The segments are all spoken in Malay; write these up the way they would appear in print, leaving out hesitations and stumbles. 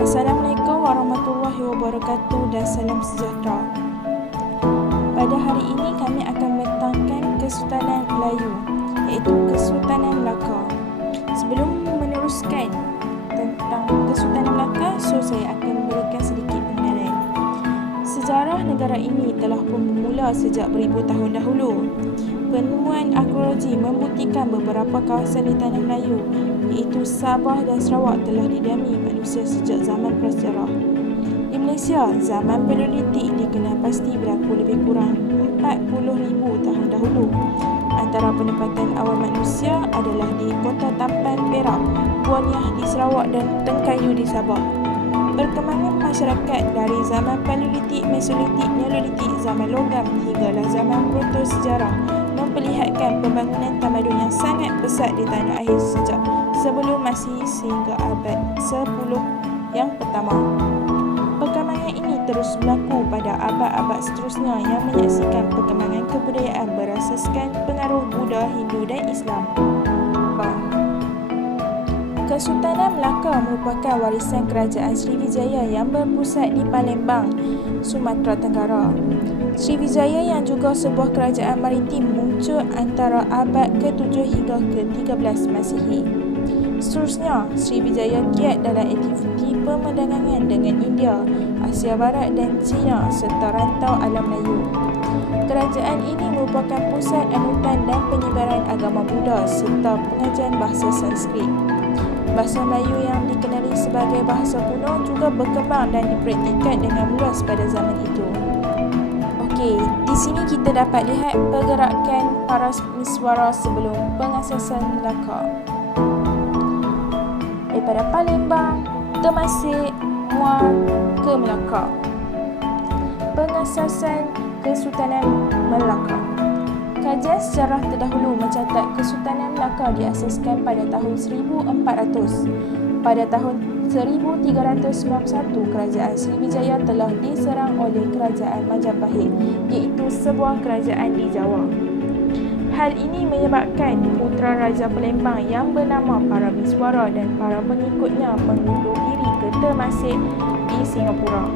Assalamualaikum warahmatullahi wabarakatuh dan salam sejahtera. Pada hari ini kami akan membentangkan Kesultanan Melayu, iaitu Kesultanan Melaka. Sebelum meneruskan tentang Kesultanan Melaka, saya akan memberikan sedikit pengenalan. Sejarah negara ini telah pun bermula sejak beribu tahun dahulu. Penemuan arkeologi membuktikan beberapa kawasan di Tanah Melayu, iaitu Sabah dan Sarawak, telah didiami manusia sejak zaman prasejarah. Di Malaysia, zaman Paleolitik dikenal pasti berlaku lebih kurang 40,000 tahun dahulu. Antara penempatan awal manusia adalah di Kota Tampan, Perak, Buanyah di Sarawak dan Tengkayu di Sabah. Perkembangan masyarakat dari zaman Paleolitik, Mesolitik, Neolitik, zaman logam hinggalah zaman protosejarah memperlihatkan pembangunan tamadun yang sangat pesat di tanah air sejak sebelum Masihi sehingga abad 10 yang pertama. Perkembangan ini terus berlaku pada abad-abad seterusnya yang menyaksikan perkembangan kebudayaan berasaskan pengaruh Buddha, Hindu dan Islam. Kesultanan Melaka merupakan warisan kerajaan Sriwijaya yang berpusat di Palembang, Sumatera Tenggara. Sriwijaya yang juga sebuah kerajaan maritim muncul antara abad ke-7 hingga ke-13 Masihi. Seterusnya, Sriwijaya giat dalam aktiviti perdagangan dengan India, Asia Barat dan China serta rantau alam Melayu. Kerajaan ini merupakan pusat anutan dan penyebaran agama Buddha serta pengajian bahasa Sanskrit. Bahasa Melayu yang dikenali sebagai bahasa kuno juga berkembang dan dipraktikkan dengan luas pada zaman itu. Okey, di sini kita dapat lihat pergerakan para miswara sebelum pengasasan Melaka. Daripada Palembang, Temasek, Muar ke Melaka. Pengasasan Kesultanan Melaka. Kajian sejarah terdahulu mencatat Kesultanan Melaka diasaskan pada tahun 1400. Pada tahun 1391, kerajaan Sriwijaya telah diserang oleh kerajaan Majapahit, iaitu sebuah kerajaan di Jawa. Hal ini menyebabkan putera Raja Palembang yang bernama Paramiswara dan para pengikutnya mengundur diri ke Temasek di Singapura.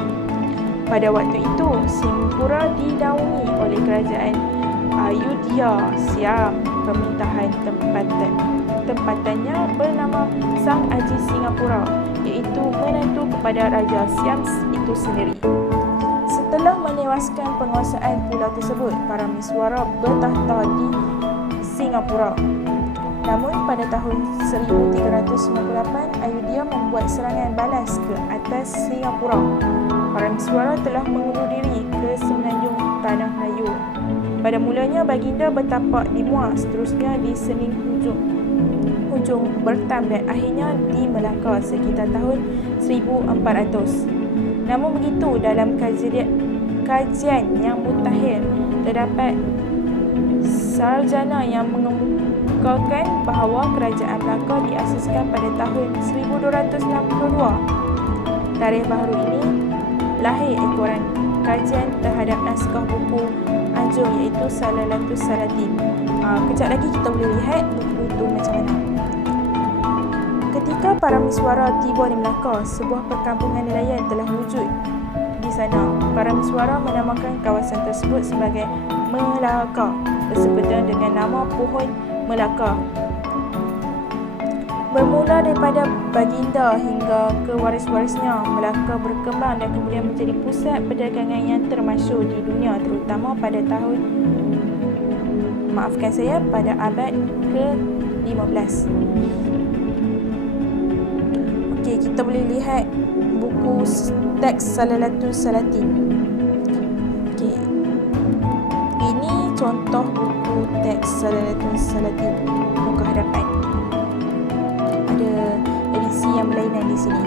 Pada waktu itu, Singapura dinaungi oleh kerajaan Ayodhya Siam. Pemerintahan tempatannya bernama Sang Aji Singapura, iaitu menantu kepada Raja Siam itu sendiri. Setelah menewaskan penguasaan pulau tersebut, Paramiswara bertahta di Singapura. Namun pada tahun 1398, Ayodhya membuat serangan balas ke atas Singapura. Paramiswara telah mengundur diri ke semenanjung Tanah Melayu. Pada mulanya baginda bertapak di Muar, seterusnya di Sening Hujung Bertam dan akhirnya di Melaka sekitar tahun 1400. Namun begitu, dalam kajian yang mutakhir terdapat sarjana yang mengemukakan bahawa kerajaan Melaka diasaskan pada tahun 1262. Tarikh baharu ini lahir ekoran kajian terhadap naskah buku Anjum, iaitu Salalatus Salatin. Kejap lagi kita boleh lihat buku itu macam mana. Ketika Paramiswara tiba di Melaka, sebuah perkampungan nelayan telah wujud di sana. Paramiswara menamakan kawasan tersebut sebagai Melaka, bersebut dengan nama Pohon Melaka. Bermula daripada baginda hingga ke waris-warisnya, Melaka berkembang dan kemudian menjadi pusat perdagangan yang termasyhur di dunia, terutama pada pada abad ke-15. Okey, kita boleh lihat buku teks Salalatus Salatin. Okey. Ini contoh buku teks Salalatus Salatin muka hadapan. Ada edisi yang berlainan di sini.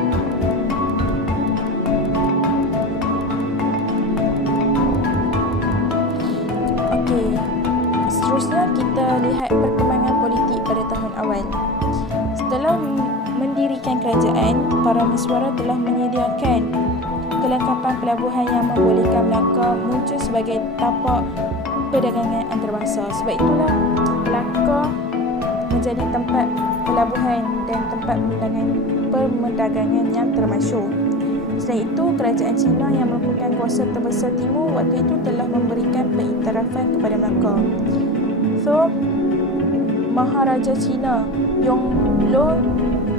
Okey. Seterusnya kita lihat perkembangan politik pada tahun awal. Setelah mendirikan kerajaan, Paramiswara telah menyediakan kelengkapan pelabuhan yang membolehkan Melaka muncul sebagai tapak perdagangan antarabangsa. Sebab itulah Melaka menjadi tempat pelabuhan dan tempat perdagangan yang termasyhur. Selain itu, kerajaan Cina yang merupakan kuasa terbesar timur waktu itu telah memberikan pengiktirafan kepada Melaka. So, Maharaja Cina Yongle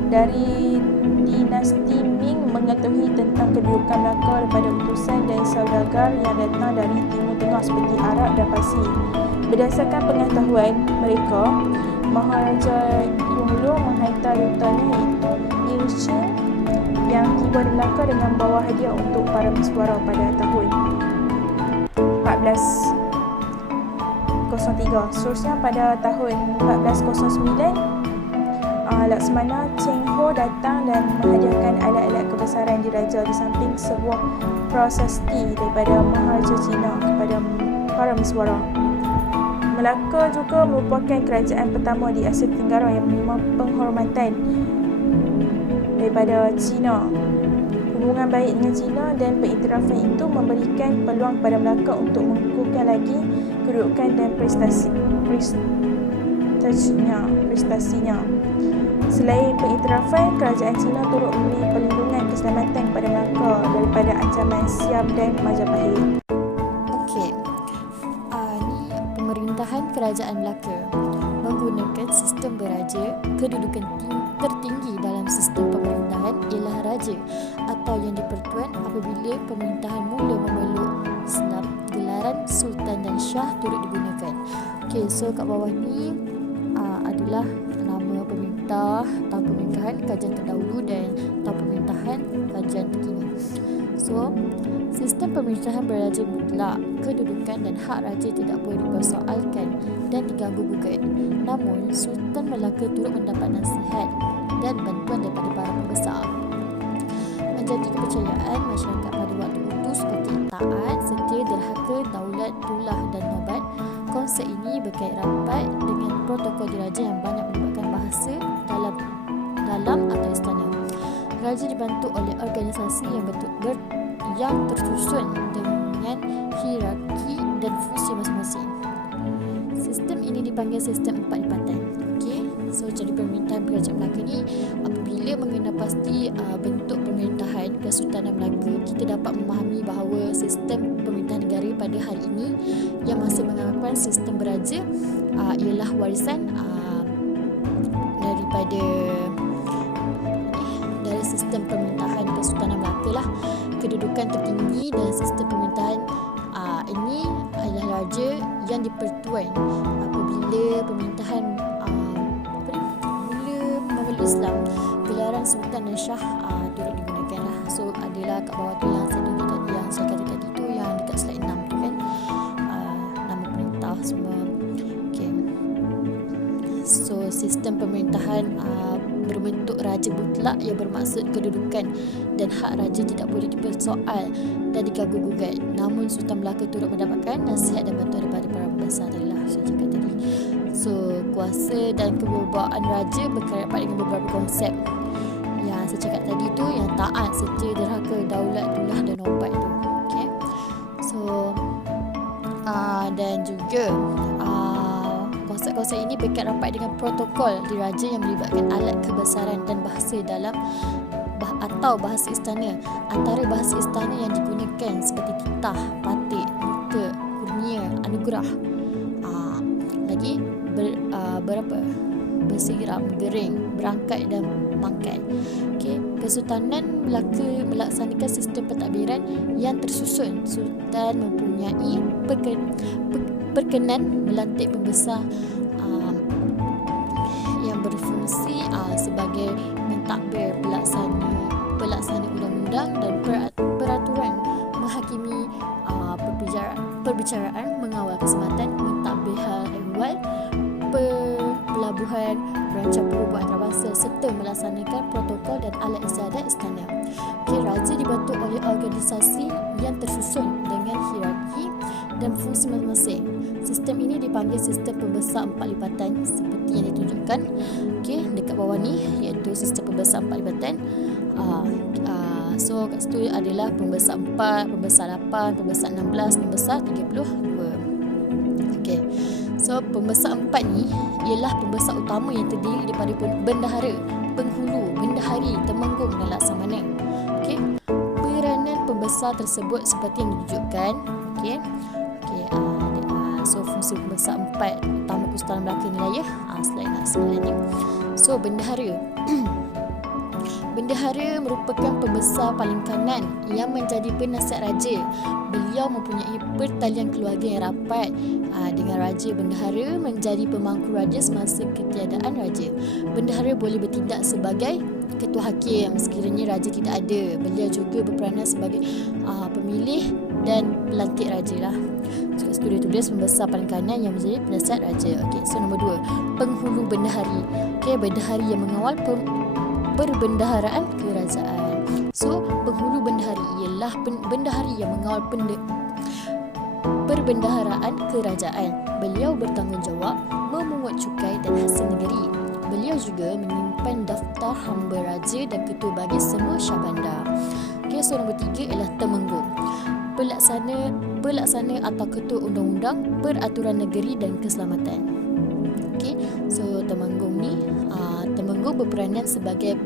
dari dinasti Ming mengetahui tentang kedudukan Melaka daripada utusan dan saudagar yang datang dari Timur Tengah seperti Arab dan Parsi. Berdasarkan pengetahuan mereka, Maharaja Yongle menghantar dutannya iaitu Liu yang tiba di Melaka dengan bawa hadiah untuk para pesuara pada tahun 1403. Seterusnya pada tahun 1409, Laksmana Cheng Ho datang dan menghadiahkan alat-alat kebesaran diraja di samping sebuah prasasti daripada Maharaja Cina kepada para pesuara. Melaka juga merupakan kerajaan pertama di Asia Tenggara yang menerima penghormatan daripada Cina. Hubungan baik dengan Cina dan pengiktirafan itu memberikan peluang kepada Melaka untuk mengukuhkan lagi kedudukan dan prestasinya. Selain pengiktirafan, kerajaan Cina turut memberi perlindungan keselamatan kepada Melaka daripada ancaman Siam dan Majapahit. Okey, ni pemerintahan kerajaan Melaka menggunakan sistem beraja. Kedudukan tertinggi dalam sistem pemerintahan ialah raja atau yang dipertuan apabila pemerintahan mula memeluk Islam. Gelaran Sultan dan Shah turut digunakan. Okey, so kat bawah ni adalah nama pemerintah, tahun pemerintahan kerajaan terdahulu dan tahun pemerintahan kerajaan terkini. So, sistem pemerintahan beraja mutlak, kedudukan dan hak raja tidak boleh dipersoalkan dan diganggu-gugat. Namun, Sultan Melaka turut mendapat nasihat dan bantuan daripada para pembesar. Menjadi kepercayaan masyarakat pada waktu itu seperti taat, setia, derhaka, daulat, tulah dan nobat. Konsep ini berkait rapat dengan protokol diraja yang banyak melibatkan bahasa dalam atau istana. Raja dibantu oleh organisasi yang tersusun dengan hierarki dan fungsi masing-masing. Sistem ini dipanggil sistem empat lipatan. Okey, so jadi pemerintahan kerajaan Melaka ni apabila mengenal pasti bentuk pemerintahan Kesultanan Melaka, kita dapat memahami bahawa sistem pemerintahan negara pada hari ini yang masih mengamalkan sistem beraja ialah warisan dari sistem pemerintahan Kesultanan Melaka lah. Kedudukan tertinggi dalam sistem pemerintahan ini adalah raja yang dipertuan apabila pemerintahan mula memeluk Islam. Gelaran Sultan dan Shah turut digunakan lah. So adalah kat bawah tu yang saya tunjuk tadi, yang saya kata tadi tu, yang dekat slide 6 tu kan, nama perintah semua. Okay. So sistem pemerintahan berbentuk raja mutlak yang bermaksud kedudukan dan hak raja tidak boleh dipersoal dan diganggu-gugat. Namun Sultan Melaka turut mendapatkan nasihat dan bantuan daripada para pembesar tadi lah saya cakap tadi. So kuasa dan kewibawaan raja berkait rapat dengan beberapa konsep yang saya cakap tadi tu, yang taat, setia, derhaka, daulat, tulah dan nobat tu. Okay. So dan juga konsep-konsep ini berkait rapat dengan protokol diraja yang melibatkan alat kebesaran dan bahasa dalam atau bahasa istana. Antara bahasa istana yang digunakan seperti titah, patik, muka, kurnia, anugerah. Lagi bersiram, gering, berangkat dan pangkat. Okay. Kesultanan Melaka melaksanakan sistem pentadbiran yang tersusun. Sultan mempunyai berkenan melantik pembesar yang berfungsi sebagai mentadbir, pelaksana undang-undang dan peraturan, menghakimi perbicaraan, mengawal kesempatan, mentadbir hal ehwal, pelabuhan, merancang perubahan antarabangsa serta melaksanakan protokol dan alat istiadat istana. Okay, raja dibantu oleh organisasi yang tersusun dengan hierarki dan fungsi masing-masing. Sistem ini dipanggil sistem pembesar empat lipatan seperti yang ditunjukkan dekat bawah ni, iaitu sistem pembesar empat lipatan. So kat situ adalah pembesar 4, pembesar 8, pembesar 16, pembesar 32. Okey. So pembesar 4 ni ialah pembesar utama yang terdiri daripada bendahara, penghulu, bendahari, temenggung dan laksamana. Okey. pembesar tersebut seperti yang ditunjukkan. So fungsi pembesar 4 utama Kesultanan Melaka ni lah ya. Slide nak sebenarnya. So bendahara. Bendahara merupakan pembesar paling kanan yang menjadi penasihat raja. Beliau mempunyai pertalian keluarga yang rapat dengan raja. Bendahara menjadi pemangku raja semasa ketiadaan raja. Bendahara boleh bertindak sebagai ketua hakim sekiranya raja tidak ada. Beliau juga berperanan sebagai pemilih dan pelantik raja lah. Situ dia tulis pembesar paling kanan yang menjadi penasihat raja. So nombor 2, penghulu bendahari. Bendahari yang mengawal perbendaharaan kerajaan. So penghulu bendahari ialah bendahari yang mengawal perbendaharaan kerajaan. Beliau bertanggungjawab memungut cukai dan hasil negeri. Beliau juga menyimpan daftar hamba raja dan ketua bagi semua syahbandar. So nombor 3 ialah temenggung. Pelaksana atau ketua undang-undang, peraturan negeri dan keselamatan. So temenggung ni temenggung berperanan sebagai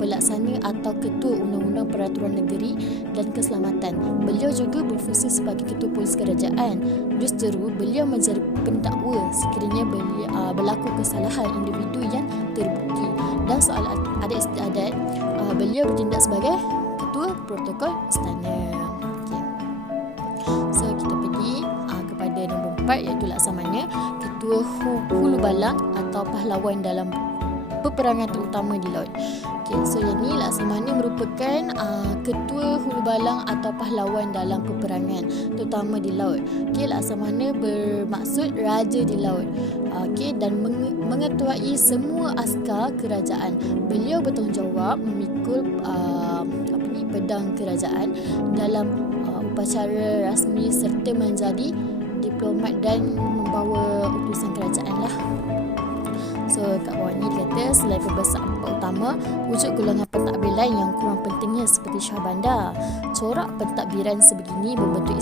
pelaksana atau ketua undang-undang, peraturan negeri dan keselamatan. Beliau juga berfungsi sebagai ketua polis kerajaan. Justeru beliau menjadi pendakwa sekiranya berlaku kesalahan individu yang terbukti. Dan soal adat istiadat, beliau bertindak sebagai ketua protokol istana. So kita pergi kepada nombor 4 iaitu laksamana, ketua hulu balang atau pahlawan dalam peperangan terutama di laut. So yang ni laksamana merupakan ketua hulu balang atau pahlawan dalam peperangan terutama di laut. Laksamana bermaksud raja di laut. Dan mengetuai semua askar kerajaan. Beliau bertanggungjawab memikul pedang kerajaan dalam upacara rasmi serta menjadi diplomat dan membawa utusan kerajaan lah. So kat bawah ni kata selain pembesar 4 utama, wujud golongan pentadbir lain yang kurang pentingnya seperti syahbandar. Corak pentadbiran sebegini membentuk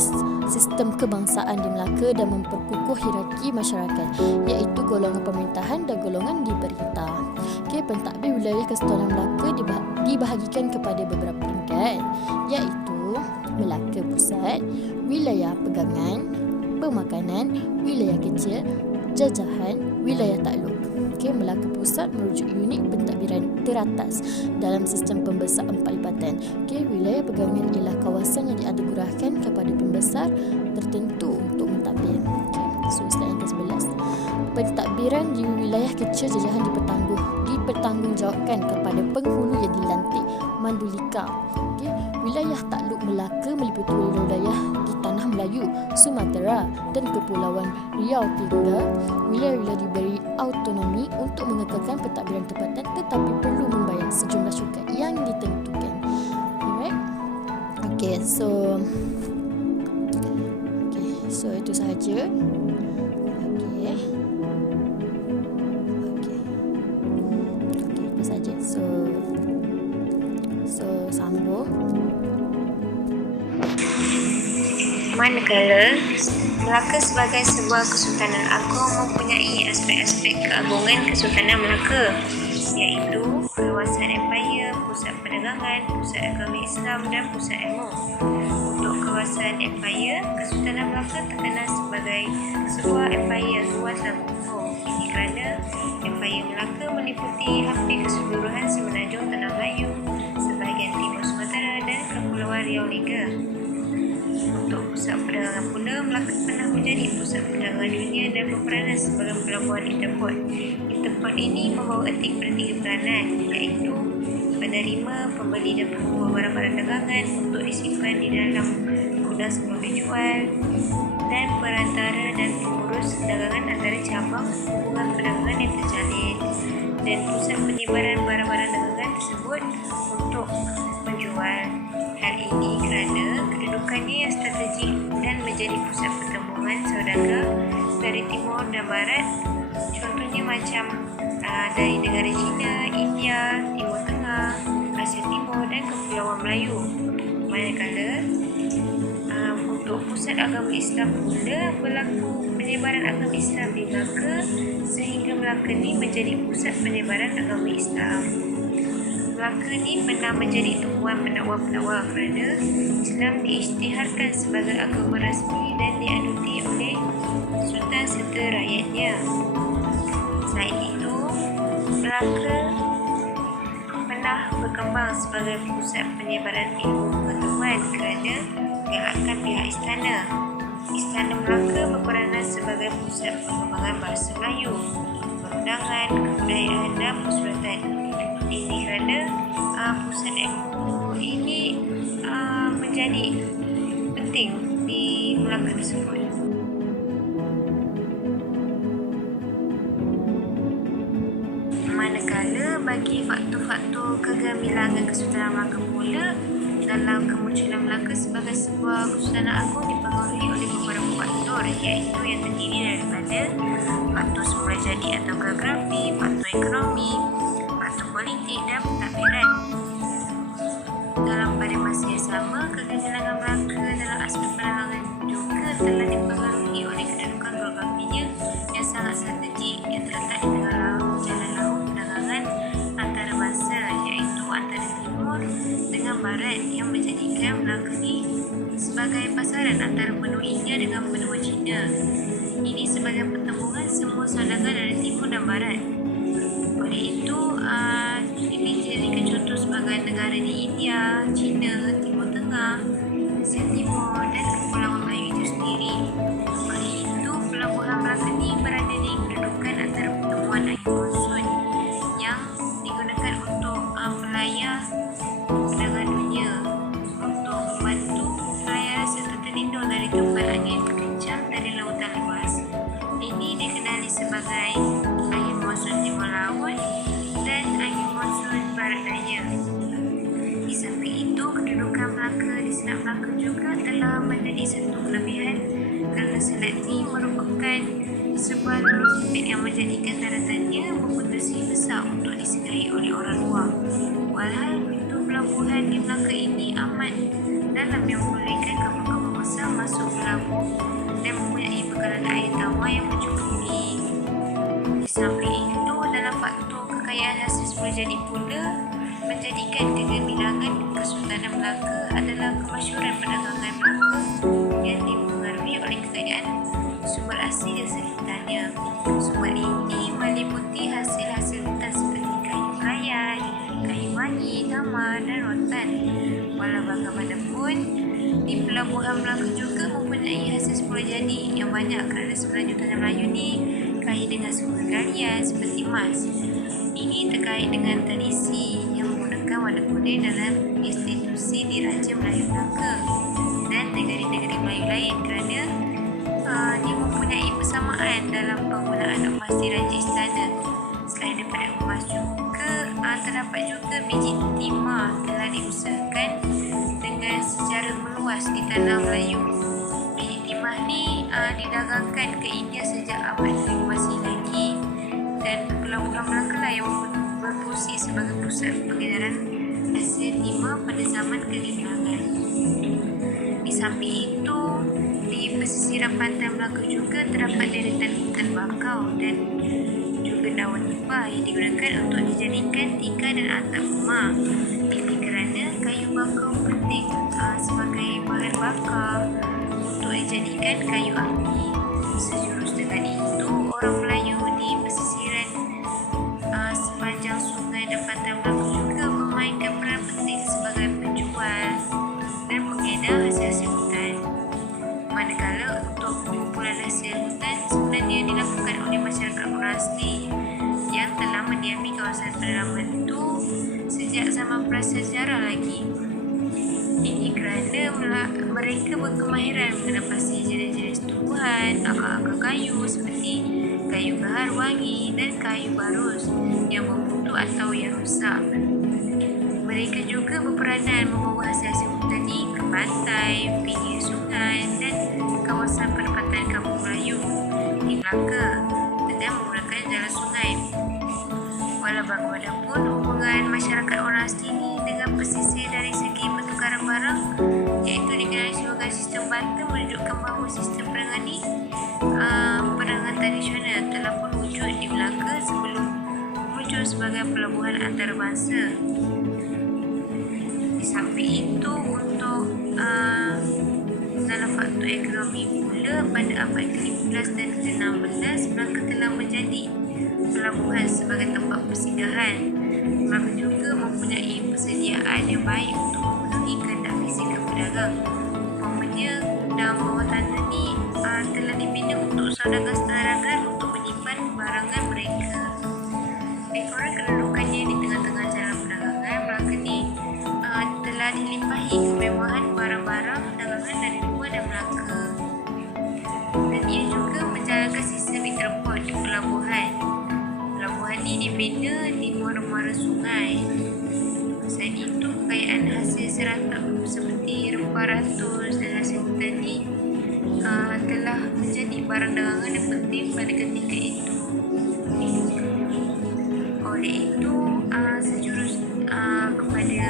sistem kebangsaan di Melaka dan memperkukuh hierarki masyarakat, iaitu golongan pemerintahan dan golongan diperintah. Pentadbir wilayah Kesultanan Melaka dibahagikan kepada beberapa peringkat, iaitu Melaka Pusat, wilayah pegangan, pemakanan, wilayah kecil, jajahan, wilayah takluk. Melaka Pusat merujuk unit pentadbiran teratas dalam sistem pembesar 4 lipatan. Wilayah pegangan ialah kawasan yang dianugerahkan kepada pembesar tertentu untuk mentadbir. So slide yang ke-11. Pentadbiran di wilayah kecil jajahan dipertanggungjawabkan kepada penghulu yang dilantik mandulika. Wilayah takluk Melaka meliputi wilayah di Tanah Melayu, Sumatera dan Kepulauan Riau Tinggal. Wilayah-wilayah diberi autonomi untuk mengekalkan pentadbiran tempatan tetapi perlu membayar sejumlah cukai yang ditentukan. Alright. So itu sahaja. Itu saja. So sambung. Manakala Melaka sebagai sebuah kesultanan agung mempunyai aspek-aspek keagungan Kesultanan Melaka, iaitu keluasan empayar, pusat perdagangan, pusat agama Islam dan pusat ilmu. Untuk kawasan empayar, Kesultanan Melaka terkenal sebagai sebuah empayar luas dan kukuh. Ini kerana empayar Melaka meliputi hampir keseluruhan semenanjung Tanah Melayu, sebahagian timur Sumatera dan Kepulauan Riau Liga. Untuk pusat perdagangan pula, Melaka pernah menjadi pusat perdagangan dunia dan berperanan sebagai pelabuhan Interport. Interport ini membawa erti pada 3 peranan, iaitu penerima, pembeli dan penjual barang-barang dagangan untuk disimpan di dalam gudang sebelum dijual, dan perantara dan pengurus dagangan antara cabang hubungan perdagangan yang terjalin, dan pusat penyebaran barang-barang dagangan tersebut untuk penjual. Hal ini kerana kedudukannya yang strategik dan menjadi pusat pertemuan saudagar dari timur dan barat, contohnya macam dari negara China, India, Timur Tengah, Asia Timur dan Kepulauan Melayu. Manakala untuk pusat agama Islam pula berlaku penyebaran agama Islam di Melaka, sehingga Melaka ni menjadi pusat penyebaran agama Islam. Melaka ni pernah menjadi tumpuan pendakwa-pendakwa kerana Islam diisytiharkan sebagai agama rasmi dan dianuti oleh Sultan serta rakyatnya. Selain itu, Melaka pernah berkembang sebagai pusat penyebaran ilmu pengetahuan kerana gerakan pihak istana. Istana Melaka berperanan sebagai pusat pengembangan bahasa Melayu, perundangan, kebudayaan dan persuratan. Ini kerana pusat ilmu ini menjadi penting di Melaka tersebut. Manakala bagi faktor-faktor kegemilangan Kesultanan Melaka pula, dalam kemunculan Melaka sebagai sebuah kesultanan agung dipengaruhi oleh beberapa faktor, iaitu yang terdiri daripada faktor semula jadi atau geografi, faktor ekonomi, faktor politik dan pentadbiran. Dalam pada masa yang sama, kegemilangan Melaka dalam aspek penerangan juga telah dipengaruhi oleh kedudukan geografinya yang sangat strategik yang terletak di tengah jalan laut perdagangan antarabangsa, iaitu antara timur dengan barat, yang menjadikan Melaka ni sebagai pasaran antara benua India dengan benua China. Ini sebagai pertemuan semua saudagar dari timur dan barat. Oleh itu, ini dijadikan contoh sebagai negara di India, China, Timur Tengah, Asia Timur dan Kepulauan Melayu itu sendiri. Oleh itu, pelabuhan Melaka ni berada di kedudukan antara pertemuan air monsun yang digunakan untuk melayar perdagangan dunia, untuk membantu pelayaran serta terlindung dari tumpahan angin kencang dari lautan luas. Ini dikenali sebagai angin monsun timur laut dan angin monsun barat daya. Di samping itu, kedudukan Melaka di Selat Melaka juga telah menjadi satu kelebihan kerana selat ini merupakan sebuah lorong sempit yang menjadikan daratannya berpotensi besar untuk disinggahi oleh orang luar. Walhal pintu pelabuhan di Melaka ini aman dalam yang membolehkan kapal-kapal besar masuk pelabuh dan mempunyai bekalan air tawar yang mencukupi. Di samping itu, dalam faktor kekayaan hasil semula jadi pula menjadikan kegemilangan Kesultanan Melaka adalah kemasyhuran perdagangan Melaka yang dipengaruhi oleh kekayaan sumber asli dan sekitarnya. Sumber ini meliputi hasil-hasil hutan seperti kayu kayan, kayu wangi, tamar dan rotan. Walau bagaimanapun, di pelabuhan Melaka juga mempunyai hasil semula jadi yang banyak kerana semenanjung tanah Melayu ni kaya dengan sumber galian seperti emas. Ini terkait dengan tradisi yang menggunakan warna kuning dalam institusi di Raja Melayu Melaka dan negeri-negeri Melayu lain kerana dia mempunyai persamaan dalam penggunaan emas di Raja Istana. Selain daripada emas juga, terdapat juga biji timah telah diusahakan dengan secara meluas di tanah Melayu. Biji timah ni didagangkan ke India sejak abad 5 masih lagi, dan pelabuhan Melaka lah yang berfungsi sebagai pusat pengedaran hasil timah pada zaman kegemilangan. Di samping itu, di pesisiran pantai Melaka juga terdapat deretan hutan bakau dan juga daun nipah yang digunakan untuk dijadikan tikar dan atap rumah. Ini kerana kayu bakau penting sebagai bahan bakar untuk dijadikan kayu api. Sejurus dengan itu, orang Melayu di pesisiran sepanjang sungai dan pantai Melaka juga memainkan peran penting sebagai penjual dan pengedar hasil-hasil hutan. Manakala untuk pengumpulan hasil hutan sebenarnya dilakukan oleh masyarakat orang asli yang telah mendiami kawasan pedalaman itu sejak zaman prasejarah lagi. Ini kerana mereka berkemahiran mengenali jenis-jenis tumbuhan, akar-akar kayu seperti kayu gahar wangi dan kayu barus yang membutuh atau yang rusak. Mereka juga berperanan membawa hasil-hasil hutan ini ke pantai, pinggir sungai dan kawasan penempatan kampung Melayu di Melaka dengan menggunakan jalan sungai. Walau bagaimanapun, hubungan masyarakat orang asli ini dengan pesisir dari segi pertukaran barang, iaitu dikenali sebagai sistem barter, menunjukkan bahawa sistem perdagangan ini perdagangan tradisional telah pun wujud di Melaka sebelum muncul sebagai pelabuhan antarabangsa. Sampai itu untuk dalam faktor ekonomi pula, pada abad ke-15 dan ke-16 Melaka telah menjadi pelabuhan sebagai tempat persinggahan. Melaka juga mempunyai persediaan yang baik untuk memenuhi kehendak fizikal pedagang. Umpamanya gudang bawah tanah ni telah dibina untuk saudagar-saudagar untuk menyimpan barangan mereka. Ekoran kedudukannya di tengah-tengah jalan perdagangan, Melaka ni telah dilimpahi kemewahan barang-barang dagangan dari luar dan Melaka. Dan ia juga menjalankan sistem interport di pelabuhan. Pelabuhan ni dibina di muara-muara sungai. Selain itu, kekayaan hasil serantau seperti rempah ratus dan hasil hutan ni telah menjadi barang dagangan yang penting pada ketika itu. Oleh itu, sejurus kepada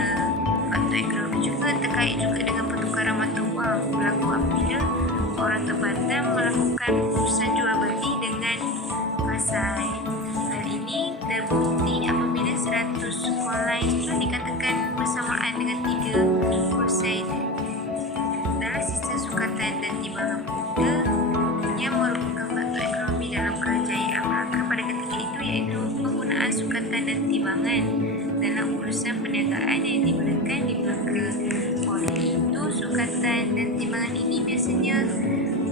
faktor ekonomi juga terkait juga dengan pertukaran mata wang berlaku apabila orang tempatan melakukan urusan jual beli dengan pasar. Hal ini terbukti apabila 100 kolai itu dikatakan bersamaan dengan 3% dalam sistem sukatan dan timbangan muda yang merupakan faktor ekonomi dalam kerajaan Melaka pada ketika itu, iaitu penggunaan sukatan dan timbangan dalam urusan perniagaan yang digunakan di Melaka. Oleh itu, sukatan dan timbangan ini biasanya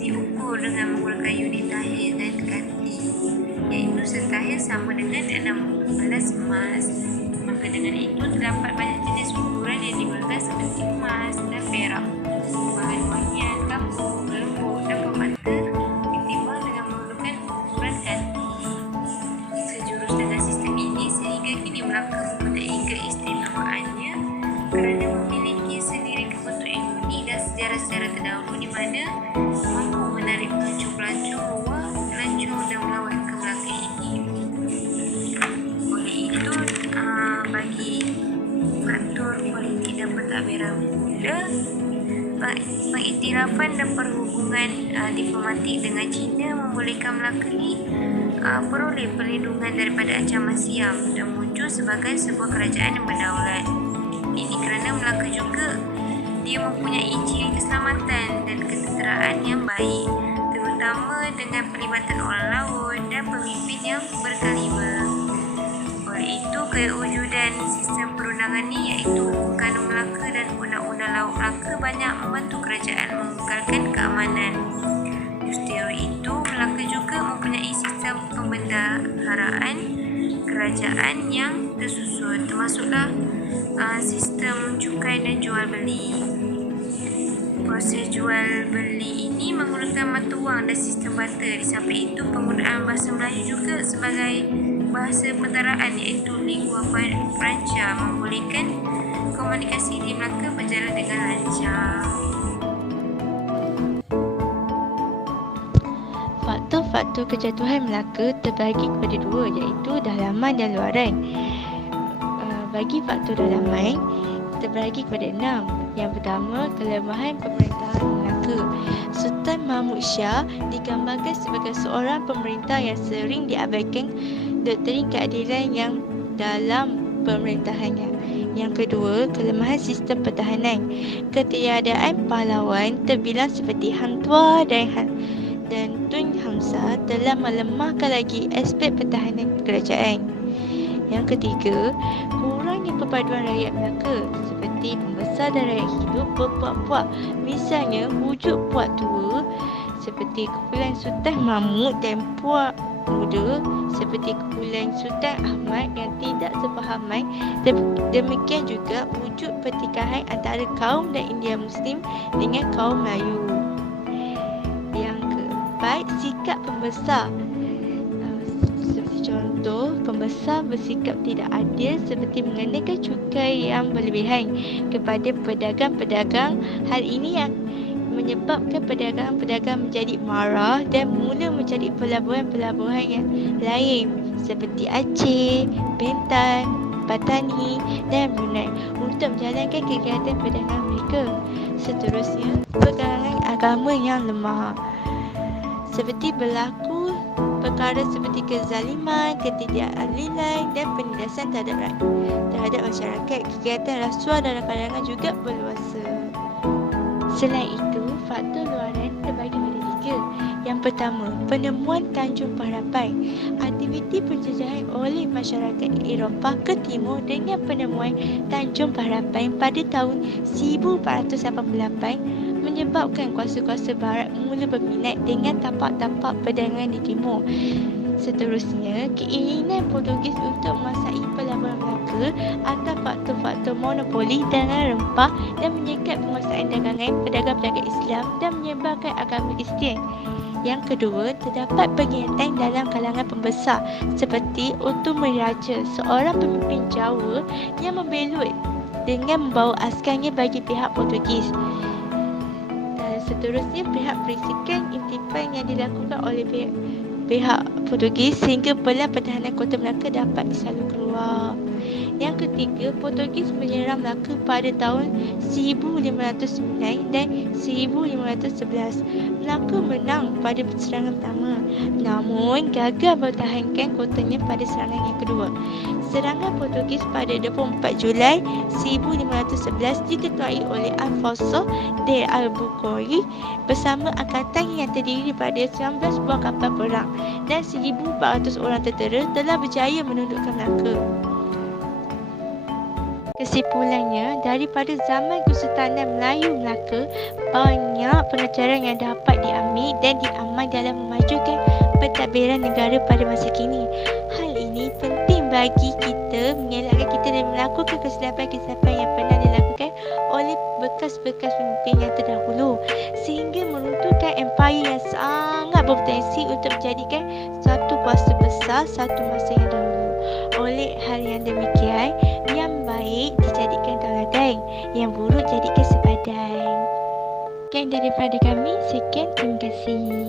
diukur dengan menggunakan unit tahil dan kati, iaitu setahil sama dengan 16 emas. Maka dengan itu terdapat banyak jenis ukuran yang digunakan seperti emas dan perak, bahan wangian, kapur, lembut dan permata ditimbang dengan menggunakan ukuran kati. Sejurus dengan sistem ini, sehingga kini Melaka mempunyai keistimewaannya kerana memiliki sendiri kebentuk unik dan sejarah-sejarah terdahulu di mana mampu menarik pelancong-pelancong luar, pelancong dan melawat ke Melaka ini. Oleh itu, bagi faktor politik dan pentadbiran pula, pengiktirafan dan perhubungan diplomatik dengan China membolehkan Melaka ni peroleh perlindungan daripada ancaman Siam dan muncul sebagai sebuah kerajaan yang berdaulat. Ini kerana Melaka juga dia mempunyai ciri keselamatan dan ketenteraan yang baik, terutama dengan pelibatan orang laut dan pemimpin yang berkaliber. Oleh itu, kewujudan sistem perundangan ni, iaitu Kanun Melaka dan Undang-Undang Laut Melaka, banyak membantu kerajaan mengekalkan keamanan. Justru itu, Melaka juga mempunyai sistem pembendaharaan kerajaan yang tersusun, termasuklah sistem cukai dan jual beli. Proses jual beli ini menggunakan mata wang dan sistem barter. Di samping itu, penggunaan bahasa Melayu juga sebagai bahasa pertaraan, iaitu lingua franca, membolehkan komunikasi di Melaka berjalan dengan lancar. Faktor-faktor kejatuhan Melaka terbagi kepada dua, iaitu dalaman dan luaran. Bagi faktor dalaman terbagi kepada 6. Yang pertama, kelemahan pemerintahan Melaka. Sultan Mahmud Shah digambarkan sebagai seorang pemerintah yang sering diabaikan doktrin keadilan yang dalam pemerintahannya. Yang kedua, kelemahan sistem pertahanan. Ketiadaan pahlawan terbilang seperti Hang Tuah dan Tun Hamzah telah melemahkan lagi aspek pertahanan kerajaan. Yang ketiga, kurangnya perpaduan rakyat Melaka seperti pembesar dan rakyat hidup berpuak-puak. Misalnya, wujud puak tua seperti kumpulan Sultan Mahmud dan puak muda seperti kumpulan Sultan Ahmad yang tidak sepahaman. Demikian juga wujud pertikahan antara kaum dan India Muslim dengan kaum Melayu. Yang keempat, sikap pembesar. Seperti contoh, pembesar bersikap tidak adil seperti mengenakan cukai yang berlebihan kepada pedagang-pedagang. Hal ini yang menyebabkan pedagang-pedagang menjadi marah dan mula mencari pelabuhan-pelabuhan yang lain seperti Aceh, Bintan, Patani dan Brunei untuk menjalankan kegiatan perdagangan mereka. Seterusnya, pegangan agama yang lemah seperti berlaku perkara seperti kezaliman, ketidakadilan dan penindasan terhadap terhadap masyarakat. Kegiatan rasuah dalam kalangan juga berluasa. Selain itu, faktor luaran terbagi pada 3. Yang pertama, penemuan Tanjung Pengharapan. Aktiviti penjejahan oleh masyarakat Eropah ke timur dengan penemuan Tanjung Pengharapan pada tahun 1488 menyebabkan kuasa-kuasa barat mula berminat dengan tapak-tapak perdagangan di timur. Seterusnya, keinginan Portugis untuk menguasai pelabuhan Melaka atau faktor-faktor monopoli dagangan rempah dan menyekat penguasaan dagangan pedagang-pedagang Islam dan menyebarkan agama Kristian. Yang kedua, terdapat pengingatan dalam kalangan pembesar seperti Otoman Raja, seorang pemimpin Jawa yang membelut dengan membawa askarnya bagi pihak Portugis. Dan seterusnya, pihak berisikan intifan yang dilakukan oleh pihak Portugis sehingga pelan pertahanan kota Melaka dapat selalu keluar. Yang ketiga, Portugis menyerang Melaka pada tahun 1509 dan 1511. Melaka menang pada serangan pertama, namun gagal mempertahankan kotanya pada serangan yang kedua. Serangan Portugis pada 24 Julai 1511 diketuai oleh Afonso de Albuquerque bersama angkatan yang terdiri daripada 19 buah kapal perang dan 1,400 orang tentera telah berjaya menundukkan Melaka. Kesimpulannya, daripada zaman Kesultanan Melayu Melaka, banyak pengajaran yang dapat diambil dan diamal dalam memajukan pentadbiran negara pada masa kini. Hal ini penting bagi kita mengelakkan kita dan melakukan kesilapan-kesilapan yang pernah dilakukan oleh bekas-bekas pemimpin yang terdahulu sehingga meruntuhkan empayar yang sangat berpotensi untuk menjadikan satu kuasa besar satu masa yang dahulu. Oleh hal yang demikian, yang baik dijadikan tauladan, yang buruk jadikan sepadan. Sekian daripada kami. Sekian, terima kasih.